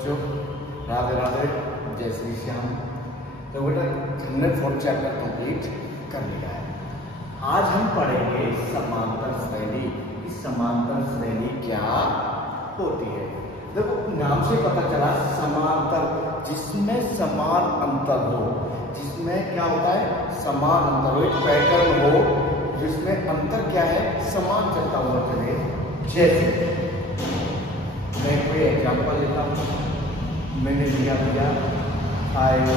बच्चों राधे राधे, जय श्री श्याम। तो बेटा हमने 4th चैप्टर कंप्लीट कर लिया है। आज हम पढ़ेंगे समांतर श्रेणी। इस समांतर श्रेणी क्या होती है? देखो नाम से पता चला समांतर, जिसमें समान अंतर हो, जिसमें क्या होता है समान अंतर हो, एक पैटर्न हो जिसमें अंतर क्या है समान चलता हुआ चले। जैसे मैं कोई एग्जाम्पल लेता हूँ, मैंने लिया भैया 5,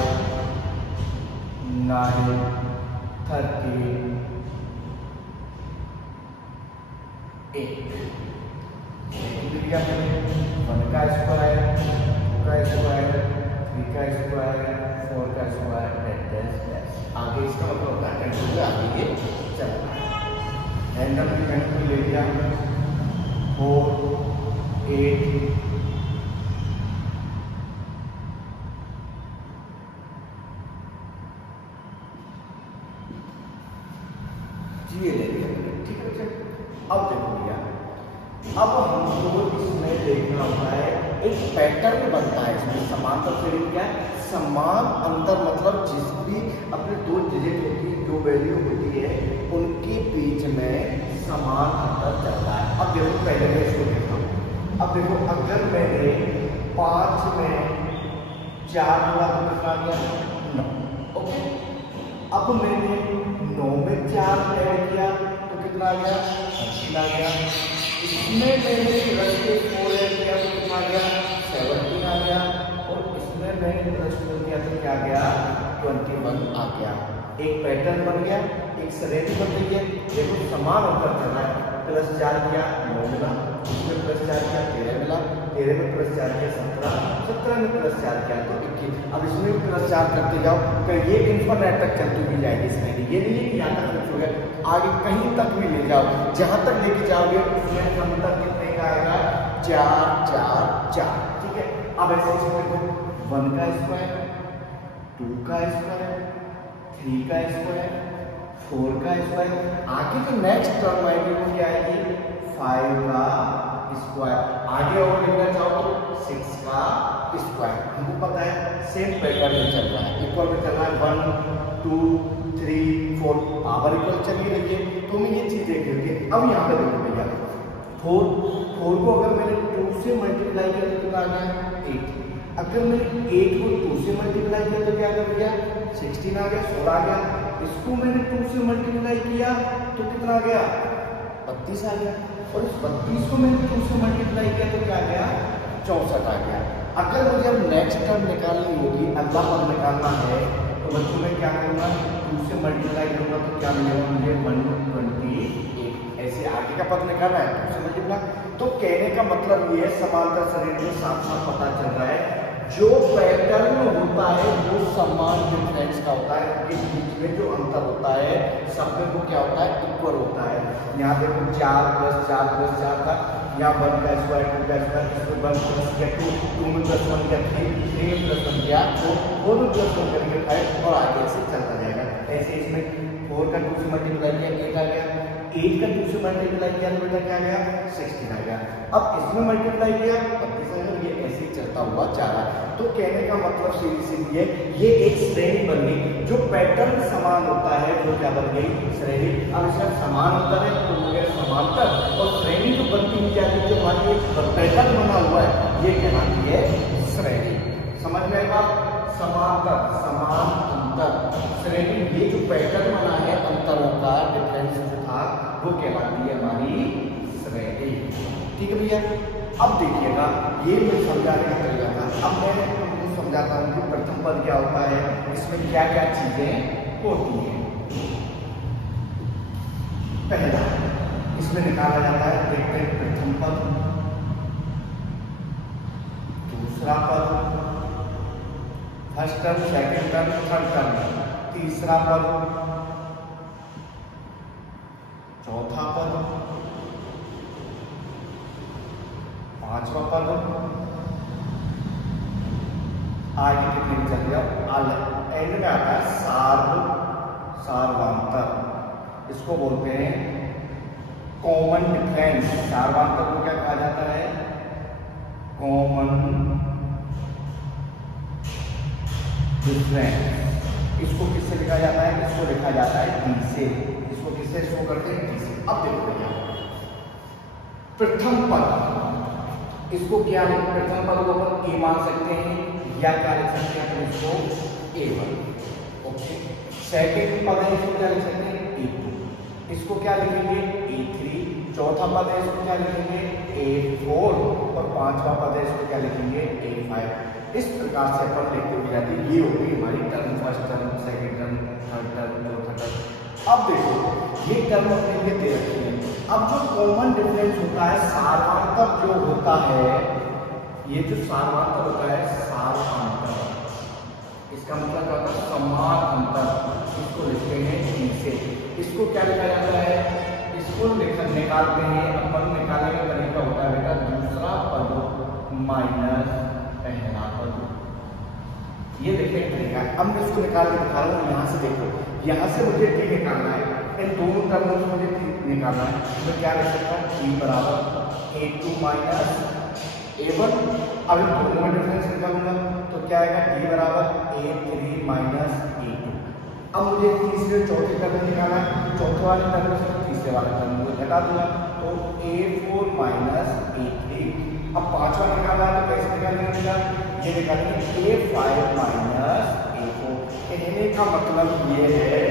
9, 13, 8 लिया मैंने 1 का स्क्वायर, 2 का स्क्वायर, 3 का स्क्वायर, 4 का स्क्वायर, आगे इसका मतलब होता है कंटिन्यू आगे ये चल रहा है। रैंडमली कंटिन्यू ले लिया 4, 8, ये ले लिया, ठीक है। अब देखो भैया, अब हमको इसमें देखना होता है एक पैटर्न बनता है इसमें। समांतर श्रेणी क्या है? समान अंतर, मतलब जिस भी अपने 2 डिजिट होती है, 2 वैल्यू होती है, उनके बीच में समान अंतर चलता है। अब देखो पहले मैं इसको देखता हूँ। अब देखो अगर मैंने 5 में 4 जोड़ा तो कितना गया 9, ओके। अब मैंने 9 में 4 ऐड किया तो कितना आ गया 18 आ गया। इसमें मैंने प्लस के 4 ऐड किया तो कितना आ गया 17 आ गया। और इसमें मैंने प्लस 4 किया तो क्या आ गया 21 आ गया। एक पैटर्न बन गया, एक श्रेणी बन गई है। देखो समान अंतर चल रहा है। प्लस 4 किया 9 मिला, इसमें प्लस 4 किया 13 मिला, 13 में प्लस 4 किया 17, 17 में प्लस 4 किया तो 21। अब इसमें भी प्लस 4 करते जाओ तो ये इन्फिनिट तक चलती हुई जाएगी इसमें। ये नहीं है कि यहाँ तक फिक्स हो गया, आगे कहीं तक भी ले जाओ, जहाँ तक लेके जाओगे उसमें अंतर कितने का आएगा 4, 4, 4, ठीक है। अब ऐसे इसमें 1 का स्क्वायर, 2 का स्क्वायर, 3 का स्क्वायर, 4 का स्क्वायर, आगे जो नेक्स्ट टर्म आएगी वो क्या आएगी 5 का स्क्वायर। आगे और लिखना चाहो तो 6 का स्क्वायर। हमको पता है सेम पैटर्न में चल रहा है, इक्वल में चल रहा है 1, 2, 3, 4 पावर इक्वल चली रही है। तो मैं ये चीज देख रही है। अब यहाँ पे देखो भैया 4 को अगर मैंने 2 से मल्टीप्लाई किया तो कितना आ गया 8। अगर मैंने 8 को 2 से मल्टीप्लाई किया तो क्या कर गया 16 आ गया, 16 आ गया। इसको मैंने 2 से मल्टीप्लाई किया तो कितना आ गया 32 आ गया। और इस 32 को मैंने 2 से मल्टीप्लाई किया तो क्या आ गया 64 आ गया। अगर मुझे अब नेक्स्ट टर्म निकालनी होगी, अगला पद निकालना है, तो बच्चों में क्या करना 2 से मल्टीप्लाई करूंगा तो क्या मिलेगा मुझे 128। ऐसे आगे का पद निकालना है 2 से मल्टीप्लाई। तो कहने का मतलब ये है समांतर श्रेणी में साफ साफ पता चल रहा है जो पैटर्न होता है वो समान डिफरेंस का होता है। इस बीच में जो अंतर होता है सब में वो क्या होता है इक्वल होता है। यहाँ देखो 4 + 4 + 4 था, यहाँ 1 का स्क्वायर, 2 का स्क्वायर, इसमें 1 + या 2 में +1 या 3 में +1 किया तो वो भी +1 करके 5 और आगे से चलता जाएगा। ऐसे इसमें 4 का 2 से मल्टीप्लाई किया 8 आ गया, 8 का 2 से मल्टीप्लाई किया तो बेटा क्या आ गया 16 आ गया। अब इसमें मल्टीप्लाई किया 32 आ गया। ये ऐसे चलता हुआ जा रहा है। तो कहने का मतलब सीधी है ये एक श्रेणी बन गई। जो पैटर्न समान होता है वो क्या बन गई श्रेणी। अब इसका समान अंतर है तो हो गया समांतर, और श्रेणी जो बनती हुई जाती है जो हमारी एक पैटर्न बना हुआ है ये कहलाती है श्रेणी। समझ में आई बात? समांतर, समान, अंतर, श्रेणी, ये जो पैटर्न बना है अंतरों का डिफरेंस जो था वो कहलाती है हमारी श्रेणी। ठीक है भैया। अब देखिएगा ये मैं समझाने का तरीका था। अब मैं तुमको समझाता हूँ कि प्रथम पद क्या होता है, इसमें क्या क्या चीजें होती हैं। पहला इसमें निकाला जाता है देखते हैं प्रथम पद, दूसरा पद, first term, second term, third term, तीसरा पद, चौथा पद, पांचवा पद, आगे कितने चल जाओ एंड में आता है सार्वधातुक। इसको बोलते हैं कॉमन डिफरेंस। सार्वधातुक को क्या कहा जाता है कॉमन डिफरेंस। इसको किससे लिखा जाता है? इसको लिखा जाता है डी से। इसको किससे शो करते हैं? डी से। अब देखो भैया प्रथम पद, इसको क्या लिख, प्रथम पद को अपन ए मान सकते हैं या क्या लिख सकते हैं अपन इसको A1। ओके, सेकंड पद है इसको क्या लिख सकते हैं? A2। इसको क्या लिखेंगे? A3। चौथा पद है इसको क्या लिखेंगे? A4। और पांचवा पद है इसको क्या लिखेंगे? A5। इस प्रकार से अपन लिखते हुए जाते हैं। ये होगी हमारी term, first term, second term, third term, चौथा टर्म। अब देखो ये टर्म अपने लिए दे रखी है। अब जो कॉमन डिफरेंस होता है, सारांतर जो होता है, ये जो सारांतर होता है, सारांतर, इसका मतलब क्या होता है? समान अंतर। इसको लिखते हैं डी से। इसको क्या लिखा जाता है? इसको निकालते हैं अपन। निकालने का तरीका होता है बेटा दूसरा पद माइनस पहला पद। ये देखिए तरीका। अब मैं इसको निकाल के दिखा रहा हूँ। यहाँ से देखो, यहाँ से मुझे डी निकालना है, इन दोनों टर्मों से मुझे निकालना है। तो क्या लिख सकता हूँ? डी बराबर A2 माइनस A1। अब इन दोनों में डिफरेंस निकालूंगा तो क्या आएगा? डी बराबर A3 माइनस A2। अब मुझे तीसरे चौथे टर्म निकालना है। चौथे वाले टर्म से तीसरे वाले टर्म को घटा दूंगा तो A4 माइनस A3। अब पांचवा निकालना है तो कैसे निकालेंगे? ये निकालेंगे A5 माइनस A4। कहने का मतलब ये है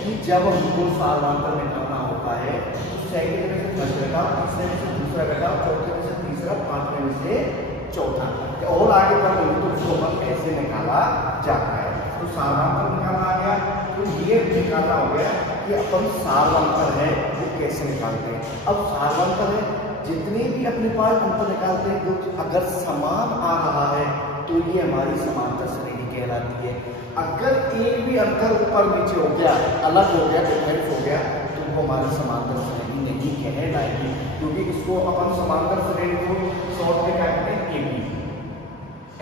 कि जब हमको सारांतर निकालना होता है तो सेकंड में से फर्स्ट घटाओ, तीसरे में से दूसरा घटाओ, चौथे में से तीसरा, पांचवें में से चौथा, और आगे बढ़ तो उसको हम ऐसे निकाला जाता है। तो सारांतर निकालना आ गया। तो ये निकालना हो गया कि अपन सारांतर है वो कैसे निकालते हैं। अब सारांतर है, जितने भी अपने पास अंतर निकालते हैं जो अगर समान आ रहा है तो ये हमारी समांतर श्रेणी कहलाती है। अगर एक भी अंतर ऊपर नीचे हो गया, अलग हो गया, डिफरेंस हो गया, तो वो हमारी समांतर श्रेणी नहीं कहलाएगी, क्योंकि इसको अपन समांतर श्रेणी को शॉर्ट में क्या कहते हैं? एबी,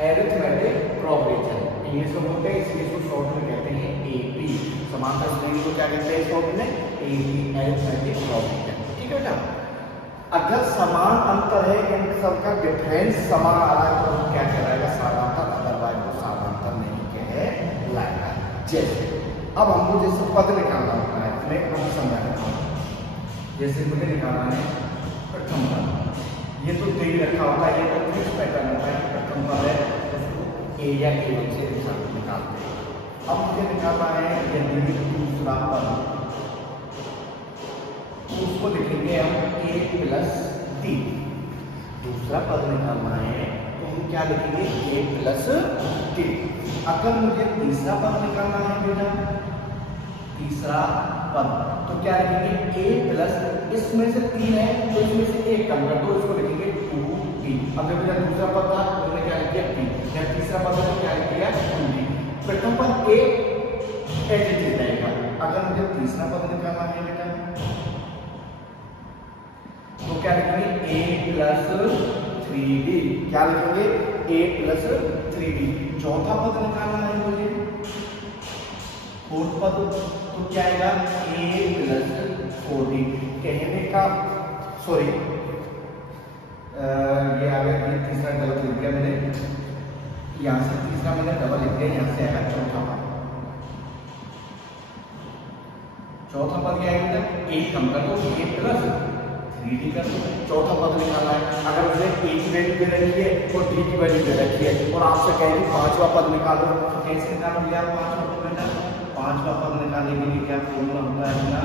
अरिथमेटिक प्रोग्रेशन इंग्लिश में बोलते हैं, इसलिए इसको शॉर्ट में कहते हैं एबी। समांतर श्रेणी को क्या कहते हैं शॉर्ट में? AP, arithmetic progression. ठीक है बेटा। अगर समान अंतर है, इन सबका डिफरेंस समान आ रहा है तो क्या कहलाएगा? सारांतर। अदरवाइज वो सारांतर नहीं कहलाएगा। जैसे अब हमको जैसे पद निकालना होता है, मैं आपको समझा देता हूँ। जैसे मुझे निकालना है प्रथम पद, ये तो दे रखा होता है, ये तो फिक्स पैटर्न होता है। प्रथम पद है उसको ए या A1 से निकालते हैं। अब मुझे निकालना है यदि दूसरा पद, उसको लिखेंगे हम A प्लस D। दूसरा पद निकालना है तो हम क्या लिखेंगे? A plus D। अगर मुझे तीसरा पद निकालना है बेटा, तीसरा पद, तो क्या लिखेंगे? A प्लस, इसमें से 3 है तो इसमें से 1 कम कर दो, इसको लिखेंगे 2D। अब जब मेरा दूसरा पद था तो मैंने क्या लिख दिया? D। या तीसरा पद है तो क्या लिख दिया? 2D। प्रथम पद A एडिटिव रहेगा। अगर मुझे तीसरा पद निकालना है बेटा तो क्या लिखेंगे? A plus 3D। क्या लिखेंगे? A plus 3D। चौथा पद निकालना है मुझे, फोर्थ पद, तो क्या आएगा? A plus 4D। कहने का सॉरी ये आ गया, ये तीसरा गलत लिख दिया मैंने, यहाँ से तीसरा मैंने डबल लिख दिया, यहाँ से आएगा चौथा पद। चौथा पद क्या आएगा? A कम कर दो, A प्लस 3D कर दो। चौथा पद निकालना है। अगर उसने A की वैल्यू दे रखी है और D की वैल्यू दे रखी है और आपसे कहेंगे पांचवा पद निकालो, तो कैसे निकालोगे यार पांचवा पद बेटा? पांचवा पद निकालने के लिए क्या फॉर्मूला होता है ना?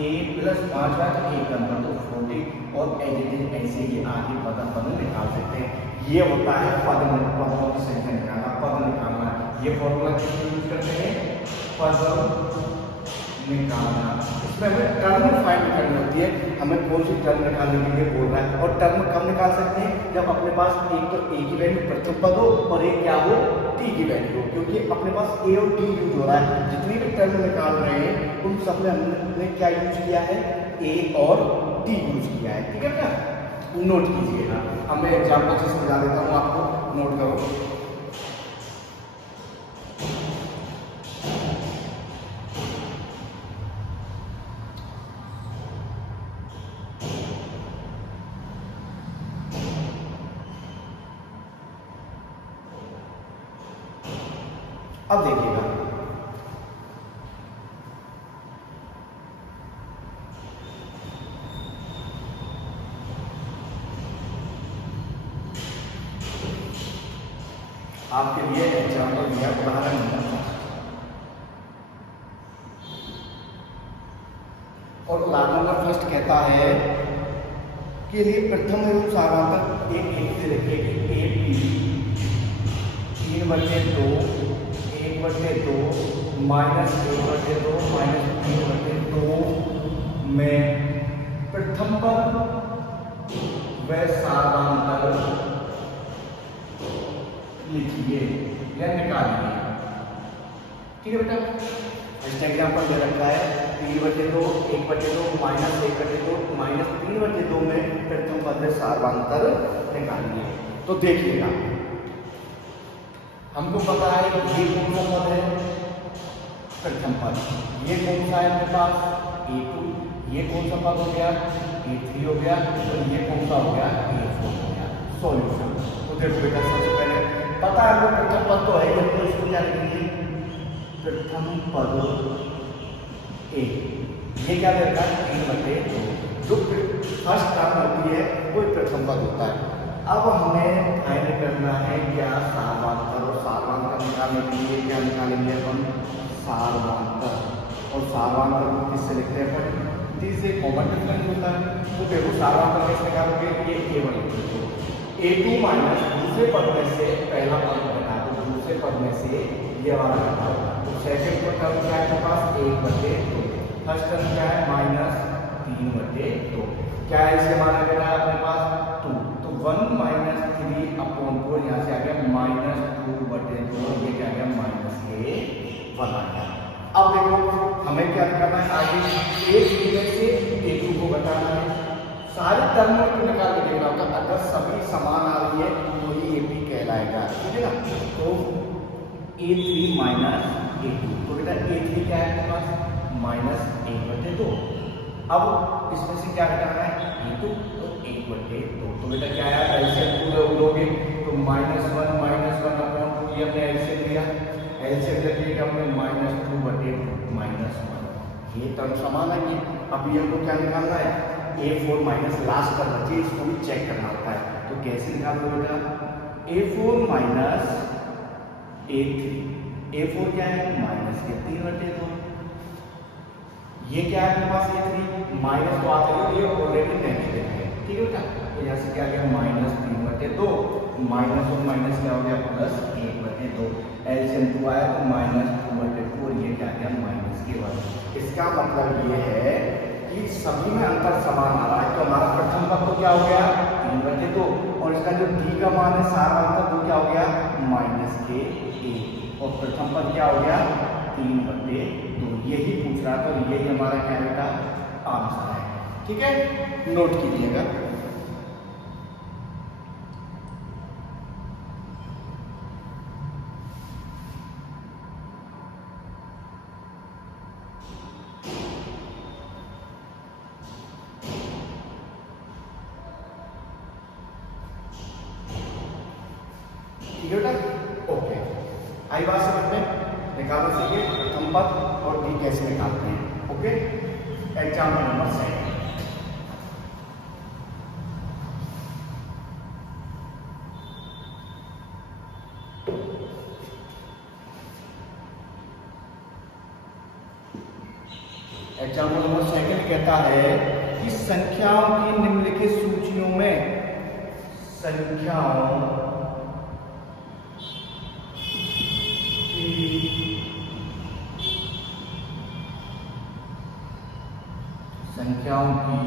A प्लस पांचवा तो A कम कर दो 40 और एडिटिव ऐसे ही आगे पद निकाल सकते हैं। ये होता है पदों की संख्या निकालना, पद निकालना। ये फॉर्मूला किसमें यूज करते हैं? पद निकालना। इसमें हमें टर्म फाइंड करनी होती है, हमें कौन सी टर्म निकालने के लिए बोल रहा है। और टर्म कब निकाल सकते हैं? जब अपने पास एक तो A की वैल्यू प्रथम पद हो और एक क्या हो? D की वैल्यू हो, क्योंकि अपने पास A और D यूज हो रहा है। जितनी भी टर्म निकाल रहे हैं उन सब में हमने क्या यूज किया है? A और D यूज किया है। ठीक है क्या? नोट कीजिएगा। अब मैं एग्जाम्पल से समझा देता हूँ आपको, नोट करो। अब देखिएगा, आपके लिए एग्जाम्पल दिया उदाहरण नंबर 5 और उदाहरण नंबर फर्स्ट कहता है कि लिए प्रथम एवं सारांतर एक से लिखिए कि ए पी 3/2 1/2 -1/2 -3/2 में प्रथम पद व सारांतर लिखिए या निकालिए। ठीक है बेटा, इसका एग्जाम्पल दे रखा है 3/2 1/2 -1/2 -3/2 में प्रथम पद में सारांतर निकालिए। तो देखिएगा, हमको पता है ये कौन सा पद है, प्रथम पद। ये कौन सा है अपने पास, A2। ये कौन सा पद हो गया, A3 हो गया, और ये कौन सा हो गया, A4 हो गया। सॉल्यूशन तो देखो बेटा, सबसे पहले पता है हमको प्रथम पद तो है, तो इसको क्या लिखेंगे, प्रथम पद ए। ये क्या देता है, 3/2। जो फर्स्ट टर्म होती है वो प्रथम पद होता है। अब हमें फाइंड करना है क्या, सारांतर। और सारांतर निकालने के लिए क्या निकालेंगे हम, सारांतर। और सारांतर को किससे लिखते हैं अपन, दिस ए कॉमन डिफरेंस होता है। तो देखो सारांतर कैसे निकालोगे, ये A1 लिखो, A2 माइनस दूसरे पद में से पहला पद बना दो, दूसरे पद में से ये वाला हटाओ। तो सेकंड को टर्म क्या है आपके पास, 1/2। फर्स्ट टर्म क्या है, -3/2। क्या है इसे माना गया है अपने पास 2। तो 1 - 3/4 यहाँ से आ गया -2/2। ये क्या आ गया, -A1 आ गया। अब देखो हमें क्या करना है, आगे एक यूनिट से A2 को घटाना है। सारी टर्म को निकाल के देखना होगा, अगर सभी समान आ रही है तो ही AP कहलाएगा। ठीक है ना, तो A3 माइनस A2, तो बेटा A3 क्या है आपके पास, -1/2। अब इसमें से क्या घटाना है, A2, तो 1/2। तो बेटा क्या है, एलसीएम लोगे तो -1 ये हमने एलसीएम लिया, एलसीएम लेके हमने -2/2 -1। ये टर्म समान है। अब ये हमको क्या निकालना है, A4 माइनस लास्ट टर्म बची, इसको भी चेक करना होता है। तो कैसे निकालोगे बेटा, A4 माइनस A3। A4 क्या है, -3/2। ये क्या है आपके पास, A3 माइनस तो आते हैं, ये ऑलरेडी नेगेटिव है। ठीक है बेटा, तो यहाँ से क्या गया, -3/2 माइनस और माइनस क्या हो गया, +1/2। एलसीएम 2 आया तो -2/2 और ये क्या गया, -1। इसका मतलब ये है कि सभी में अंतर समान आ रहा है। तो हमारा प्रथम पद तो क्या हो गया, 3/2, और इसका जो D का मान है सारांतर वो क्या हो गया, -A। और प्रथम पद क्या हो गया, 3/2। यही पूछ रहा, तो यही हमारा क्या बेटा आंसर है। ठीक है, नोट कीजिएगा। ओके, आई बात समझ में, निकालना सीखे प्रथम पद और D कैसे निकालते हैं। Okay, example number 7। Example number 2 कहता है कि संख्याओं की निम्नलिखित सूचियों में संख्याओं की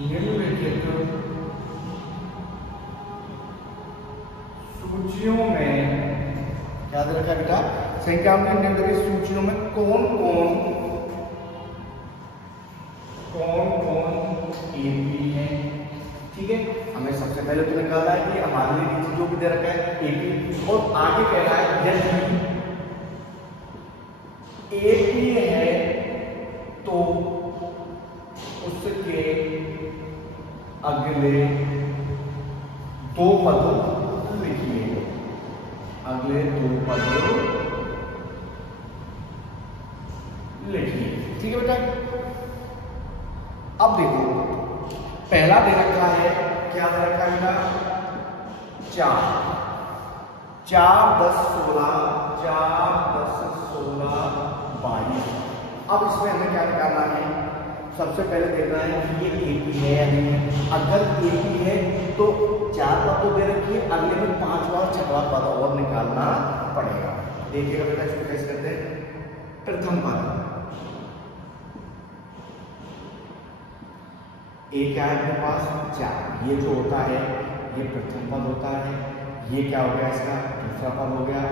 निम्नलिखित सूचियों में, याद रखा बेटा, संख्याओं की निम्नलिखित सूचियों में कौन कौन AP है। ठीक है, हमें सबसे पहले तो निकालना है कि हमारे लिए नीचे जो भी दे रखा है AP, और आगे कह रहा है यदि AP है तो उसके अगले 2 पद लिखिए, अगले दो पद लिखिए। ठीक है बेटा। अब देखो पहला दे रखा है, क्या दे रखा है बेटा, 4 4 10 16, 4 10 16 22। अब इसमें हमें क्या निकालना है, सबसे पहले देखना है कि ये एपी है या नहीं है। अगर एपी है तो 4 पद तो दे रखी है, अगले में 5वां और 6वां पद और निकालना पड़ेगा। देखिएगा बेटा इसको कैसे करते हैं। प्रथम पद ए क्या है अपने पास 4, ये जो होता है ये प्रथम पद होता है। ये क्या हो गया इसका दूसरा पद हो गया,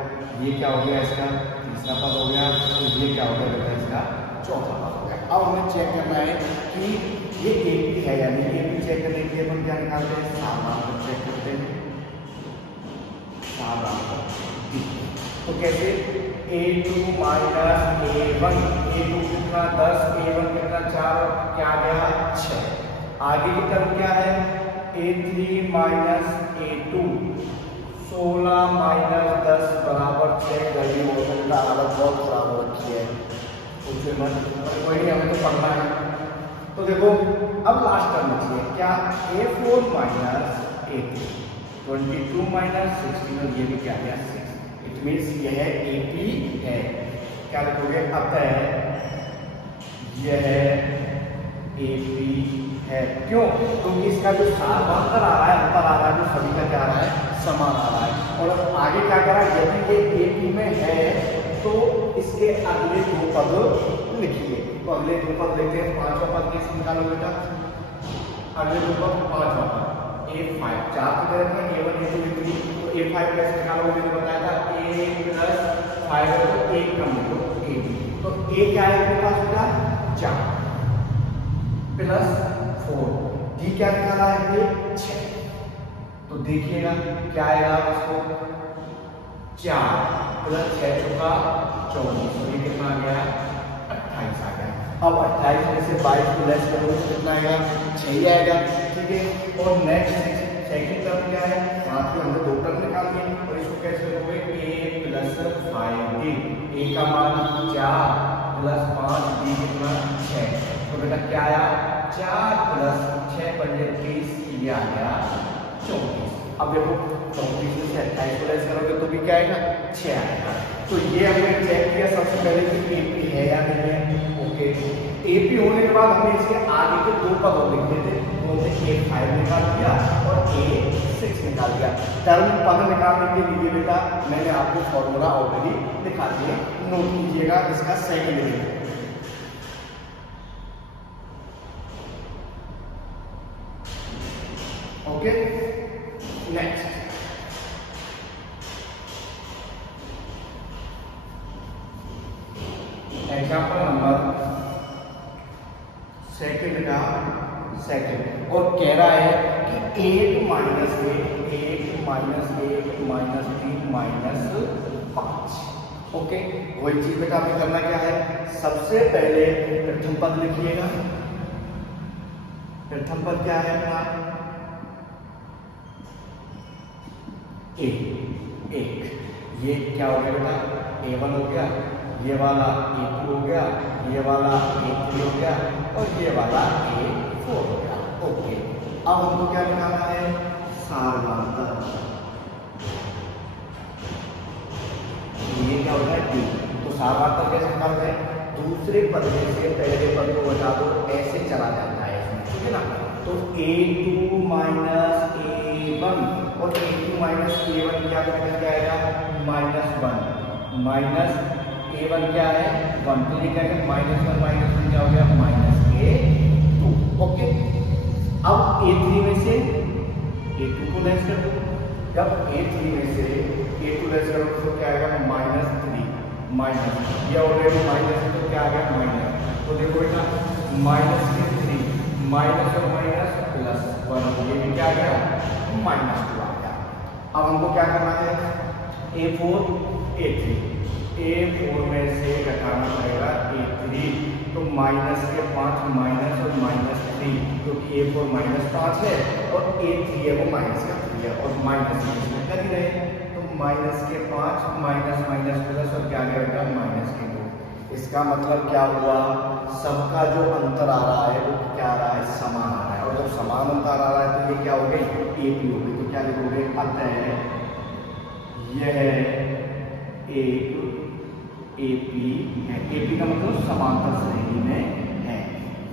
ये क्या हो गया इसका तीसरा पद हो गया, तो ये क्या हो गया बेटा इसका चौथा पद हो गया। अब हमें चेक करना है कि ये एपी है या नहीं। एपी चेक करने के लिए हम क्या निकालते हैं, सामान्य चेक करते हैं, सामान्य। तो कैसे, a2 माइनस a1, a2 कितना 10, a1 कितना 4, क्या आ गया 6। आगे की तरफ क्या है, a3 माइनस a2, 16 माइनस 10 बराबर 6। गली मौसम का हालत बहुत खराब हो रखी है, उसमें वही हमें तो पढ़ना है। तो देखो अब लास्ट टर्म लिखिए, क्या a4 माइनस a3, 22 माइनस 16, ये भी क्या गया 6। इट मीन्स यह एपी है। क्या लिखोगे, अतः यह एपी है। क्यों, क्योंकि इसका जो सारवांतर आ रहा है, अंतर आ रहा है, जो सभी का क्या आ रहा है, समान आ रहा है। और अब आगे क्या करा, यदि ये एपी में है तो इसके अगले दो पद लिखिए। तो अगले दो पद लेते हैं। 5वां पद कैसे निकालो बेटा, अगले दो पद 5वां पद a5, 4 को दे रखे हैं a1 a2 a3, तो a5 कैसे निकालोगे, मैंने बताया था a प्लस 5 तो 1 कम लिखो a। तो a क्या है आपके पास बेटा 4 प्लस 4, d क्या निकाला है ये 6। तो देखिएगा क्या आएगा इसको, 4 प्लस 6 चौका 24, ये कितना आ गया 28 आ गया। अब 28 में से 22 को लेस करोगे तो कितना आएगा 6 ही आएगा। ठीक है, और नेक्स्ट सेकंड टर्म क्या है, साथ में हमने दो टर्म निकाल दिए और इसको कैसे लिखोगे, a प्लस 5d, a का मान 4 प्लस 5, d कितना 6। तो बेटा क्या आया 4 प्लस 6 पंजे 30, ये आ गया 34। अब देखो 34 में से 28 को लेस करोगे तो भी क्या आएगा 6 आएगा। तो ये हमने चेक किया सबसे पहले कि एपी है या नहीं है। ओके, एपी होने के बाद हमने इसके आगे के दो पद और लिख दिए थे, उनसे a5 निकाल दिया और a6 निकाल दिया। टर्म पद निकालने के लिए बेटा मैंने आपको फॉर्मूला ऑलरेडी दिखा दिया, नोट कीजिएगा इसका सेकंड में। Okay, next example number second का सेकंड, और कह रहा है कि 1 minus 1 minus 1 minus 3 minus 5। Okay, वही चीज बेटा हमें करना क्या है, सबसे पहले प्रथम पद लिखिएगा। प्रथम पद क्या है अपना एक, ये क्या हो गया बेटा a1 हो गया, ये वाला a2 हो गया, ये वाला a3 हो गया और ये वाला a4 हो गया। ओके, अब हमको क्या निकालना है, सारवांतर। ये क्या होता है d, तो सारवांतर कैसे निकालते हैं, दूसरे पद से पहले पद को बता दो, ऐसे चला जाता है इसमें, ठीक है ना। तो a2 माइनस a1 और a2 माइनस a1 क्या आएगा -1, माइनस a1 क्या है 1, तो ये क्या है -1 क्या हो गया -a2। ओके, अब a3 में से a2 को लेस कर दो, जब a3 में से a2 लेस करो तो क्या आएगा -3, माइनस ये ऑलरेडी माइनस है तो क्या आ गया माइनस। तो देखो बेटा -3 माइनस और माइनस +1, ये भी क्या आ गया -2 आ गया। अब हमको क्या करना है, a4 a3, a4 में से घटाना पड़ेगा a3, तो -5 माइनस और -3 3, क्योंकि A4 -5 है और A3 है वो माइनस का 3 है और माइनस इसमें कर ही रहे, तो माइनस के 5 माइनस माइनस प्लस और क्या आ गया बेटा माइनस के 2। इसका मतलब क्या हुआ, सबका जो अंतर आ रहा है वो क्या आ रहा है, समान आ रहा है, और जब समान अंतर आ रहा है तो ये क्या हो गई, AP हो गई। तो क्या लिखोगे, अतः यह एक AP है। AP का मतलब समांतर श्रेणी में है,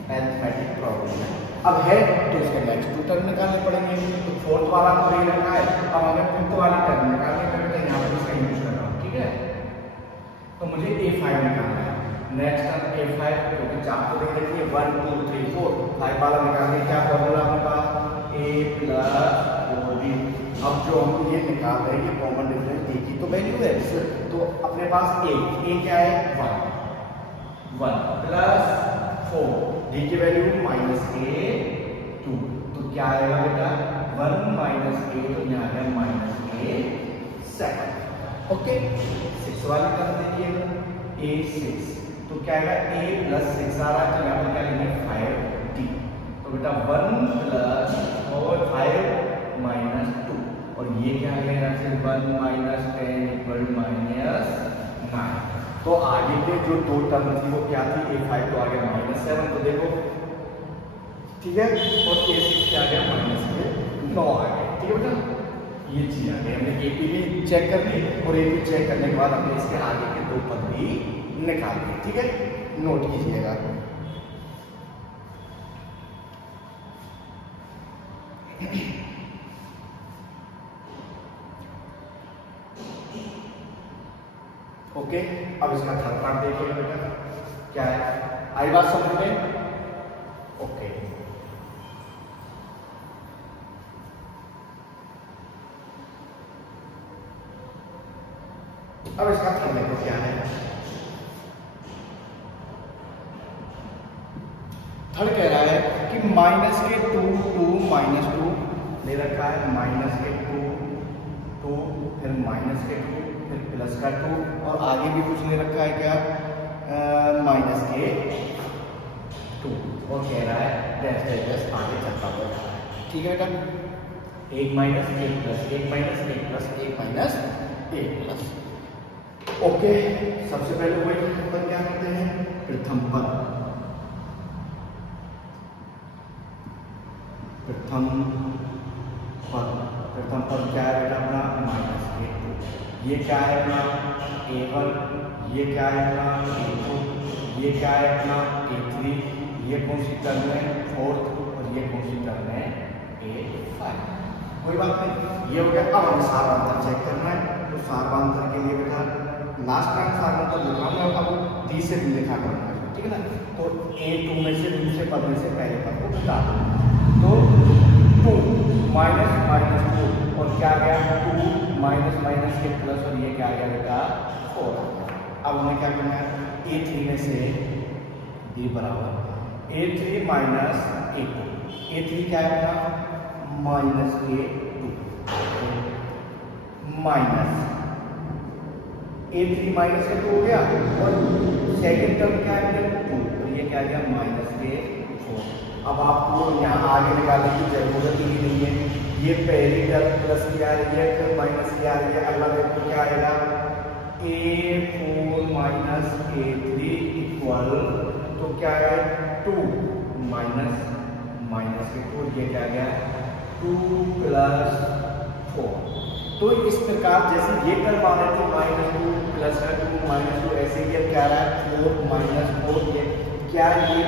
अरिथमेटिक प्रॉब्लम है। अब है तो इसके नेक्स्ट 2 टर्म निकालने पड़ेंगे। तो फोर्थ वाला तो नहीं रखा है, अब हमें फिफ्थ वाली टर्म निकालने पड़ेगा, यहाँ पर इसका यूज कर रहा हूँ, ठीक है। तो मुझे A5 निकालना है। नेक्स्ट टर्म A5, क्योंकि चाप को देख लीजिए 1 2 3 4 5 वाला निकालने क्या फॉर्मूला अपने पास, A + 4B। अब जो हम ये निकाल रहे हैं ये कॉमन डिफरेंस A की तो वैल्यू है, तो अपने पास A क्या है 1 प्लस 4, D की वैल्यू -A2, तो क्या आएगा बेटा 1 -A, तो यहाँ आ गया -A7। ओके, 6 वाली टर्म देखिएगा A6, तो क्या आएगा A + 6 आ रहा है, तो यहाँ पर क्या लेंगे 5D, तो बेटा 1 + 4 5 - 2, और ये क्या आ गया यहाँ से 1 - 10 = -9। तो आगे के जो 2 टर्म थी वो क्या थी, A5 तो आ गया -7, तो देखो ठीक है, और A6 क्या आ गया -9 आ गया, ठीक है बेटा। ये चीज आ गई, हमने AP भी चेक कर ली और AP चेक करने के बाद हमने इसके आगे के 2 पद भी निकाल दिए, ठीक है, नोट कीजिएगा। ओके, अब इसका थर्ड पार्ट देखिएगा बेटा, क्या है, आई बात समझ में? ओके, अब इसका थर्ड देखो क्या है। थर्ड कह रहा है कि -2 ले रखा है, -2 फिर -2 फिर +2 और आगे भी कुछ ले रखा है क्या, -2 और कह रहा है डैश आगे चलता हुआ, ठीक है बेटा। 1 - 1 + 1 - 1 + 1 - 1 ओके, सबसे पहले वही अपन क्या करते हैं, प्रथम पद क्या है बेटा अपना -A2, ये क्या है अपना A1, ये क्या है अपना A2, ये क्या है अपना A3, ये कौन सी टर्म है 4th, और ये कौन सी टर्म है A5। कोई बात नहीं, ये हो गया। अब हमें सारांतर चेक करना है, तो सारांतर के लिए बेटा लास्ट टाइम सारांतर लिखा मैं, अब D से भी लिखा करूँगा, ठीक है ना। तो A2 में से दूसरे पद में से पहले पद को घटा दो, तो 2 -2 और क्या गया 2 माइनस के प्लस, और ये क्या गया बेटा 4। अब हमें क्या करना है, A3 में से D बराबर A3 - A2, A3 क्या है बेटा -A2 माइनस A3 -A2 हो गया, और सेकेंड टर्म क्या है 2, और ये क्या गया -A4। अब आपको यहाँ आगे निकालने की जरूरत ही नहीं है, ये पहली टर्म प्लस की आ रही है, फिर माइनस की आ रही है, अगला देखो क्या आएगा A4 - A3 इक्वल, तो क्या है 2 माइनस के 2, ये क्या गया 2 + 4। तो इस प्रकार जैसे ये टर्म आ रहे थे -2 +2 -2, ऐसे ही क्या रहा है 4 - 4, ये क्या ये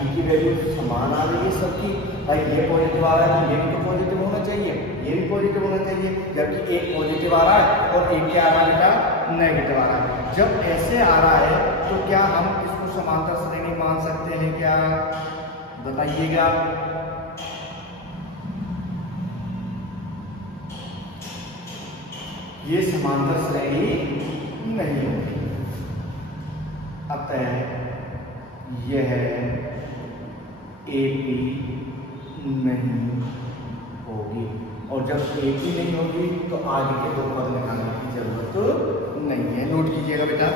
इनकी वैल्यू समान आ रही है सबकी, भाई ये पॉजिटिव आ रहा है तो ये भी तो पॉजिटिव होना चाहिए, ये भी पॉजिटिव होना चाहिए, जबकि एक पॉजिटिव आ रहा है और एक क्या आ रहा है बेटा नेगेटिव आ रहा है। जब ऐसे आ रहा है तो क्या हम इसको समांतर श्रेणी मान सकते हैं क्या, बताइएगा। ये समांतर श्रेणी नहीं होगी, अतः यह AP नहीं होगी, और जब AP नहीं होगी तो आगे के 2 पद निकालने की जरूरत नहीं है। नोट कीजिएगा बेटा।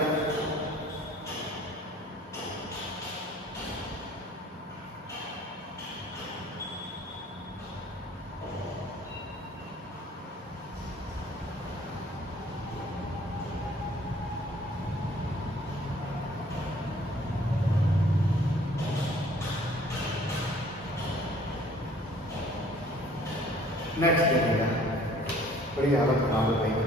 नेक्स्ट देखिएगा, बड़ी हालत खराब हो गई है।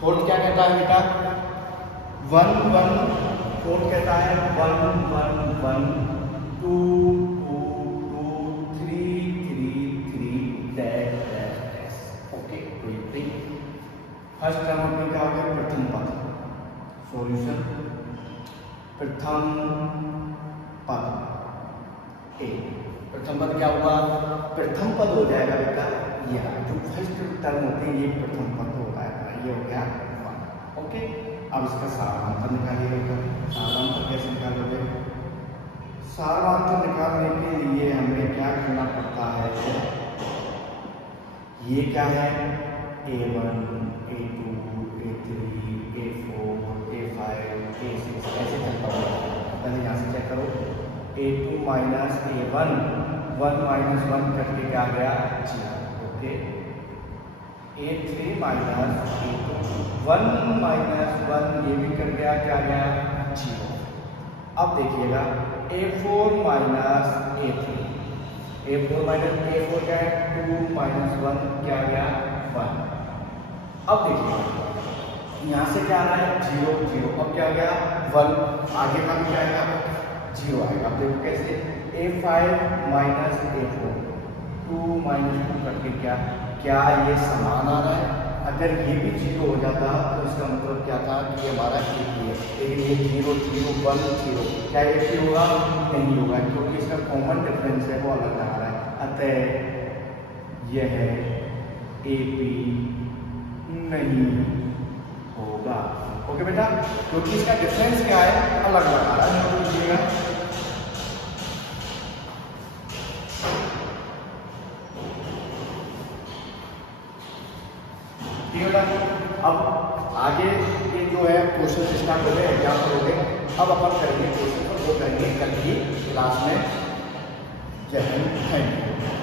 फोर्थ क्या कहता है बेटा? 1 1। फोर्थ कहता है 1 1 1 2 2 2 3 3 3 dash dash dash. Okay, first term अपने क्या हो गया? प्रथम पद। सॉल्यूशन प्रथम पद ए। प्रथम पद क्या होगा? प्रथम पद हो जाएगा बेटा यह जो फर्स्ट टर्म होते हैं, ये प्रथम पद होगा, ये हो गया 1। ओके, अब इसका सारांश निकालिएगा। सारांश कैसे निकालोगे? सारांश निकालने के लिए हमें क्या करना पड़ता है? ये क्या है? A1 A2 A3 A4 A5 A6 ऐसे चलता है। पहले यहाँ से चेक करो, A2 माइनस A1, 1 माइनस 1 करके क्या गया? 0। Okay, A3 minus A2, 1 minus 1 ये भी कर गया, क्या गया? 0। अब देखिएगा A4 minus A3, A4 minus A4 क्या है? 2 माइनस 1 क्या गया? 1। अब देखिए यहाँ से क्या आ रहा है? 0 0। अब क्या गया? 1। आगे का भी क्या आएगा? 0 आएगा। अब देखो कैसे? A5 माइनस A4, 2 माइनस 2 करके क्या ये समान आ रहा है? अगर ये भी 0 हो जाता तो इसका मतलब क्या था कि हमारा एक ही है, लेकिन ये 0 0 1 0 क्या एक ही होगा? नहीं होगा, क्योंकि इसका कॉमन डिफरेंस है वो अलग आ रहा है। अतः यह AP नहीं होगा। ओके बेटा, क्योंकि इसका डिफरेंस क्या है? अलग लगा रहा है। अब आगे ये जो है क्वेश्चन स्टार्ट हो गए, एग्जाम हो गए। अब अपन करेंगे क्वेश्चन को, वो करेंगे कल की क्लास में। जय हिंद, थैंक यू।